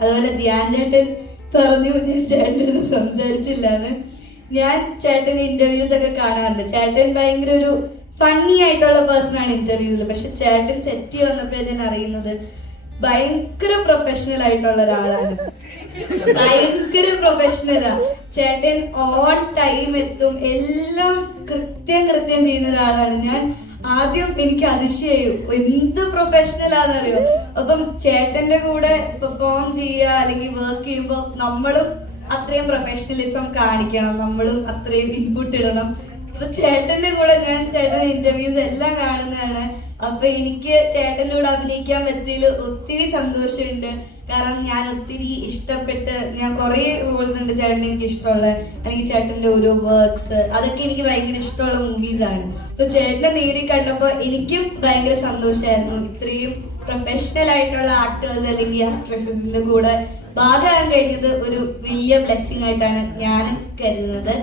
അതുപോലെ ധ്യാൻ ചേട്ടൻ പറഞ്ഞു ഞാൻ ചേട്ടനോട് സംസാരിച്ചില്ലാന്ന്. ഞാൻ ചേട്ടൻ ഇന്റർവ്യൂസ് ഒക്കെ കാണാറുണ്ട്. ചേട്ടൻ ഭയങ്കര ഒരു ഫണ്ണി ആയിട്ടുള്ള പേഴ്സൺ ആണ് ഇന്റർവ്യൂസിൽ. പക്ഷെ ചേട്ടൻ സെറ്റ് വന്നപ്പോഴേ ഞാൻ അറിയുന്നത് ഭയങ്കര പ്രൊഫഷണൽ ആയിട്ടുള്ള ഒരാളാണ്. ഭയങ്കര പ്രൊഫഷണലാ ചേട്ടൻ. ഓൺ ടൈം എത്തും, എല്ലാം കൃത്യം ചെയ്യുന്ന ഒരാളാണ്. ഞാൻ ആദ്യം എനിക്ക് അതിശയായി, എന്ത് പ്രൊഫഷണലാന്നറിയോ. അപ്പം ചേട്ടന്റെ കൂടെ പെർഫോം ചെയ്യുക അല്ലെങ്കിൽ വർക്ക് ചെയ്യുമ്പോൾ നമ്മളും അത്രയും പ്രൊഫഷണലിസം കാണിക്കണം, നമ്മളും അത്രയും ഇൻപുട്ട് ഇടണം. അപ്പൊ ചേട്ടന്റെ കൂടെ ഞാൻ ചേട്ടൻ ഇന്റർവ്യൂസ് എല്ലാം കാണുന്നതാണ്. അപ്പൊ എനിക്ക് ചേട്ടന്റെ കൂടെ അഭിനയിക്കാൻ പറ്റിയതിൽ ഒത്തിരി സന്തോഷമുണ്ട്. കാരണം ഞാൻ ഒത്തിരി ഇഷ്ടപ്പെട്ട്, ഞാൻ കുറെ റോൾസ് ഉണ്ട് ചേട്ടൻ എനിക്ക് ഇഷ്ടമുള്ള, അല്ലെങ്കിൽ ചേട്ടന്റെ ഓരോ വർക്ക്സ് അതൊക്കെ എനിക്ക് ഭയങ്കര ഇഷ്ടമുള്ള മൂവീസ് ആണ്. അപ്പൊ ചേട്ടനെ നേരി കണ്ടപ്പോ എനിക്കും ഭയങ്കര സന്തോഷമായിരുന്നു. ഇത്രയും പ്രൊഫഷണൽ ആയിട്ടുള്ള ആക്ടേഴ്സ് അല്ലെങ്കിൽ ആക്ട്രസസിന്റെ കൂടെ ഭാഗമാകാൻ കഴിഞ്ഞത് ഒരു വലിയ ബ്ലെസ്സിങ് ആയിട്ടാണ് ഞാനും കരുതുന്നത്.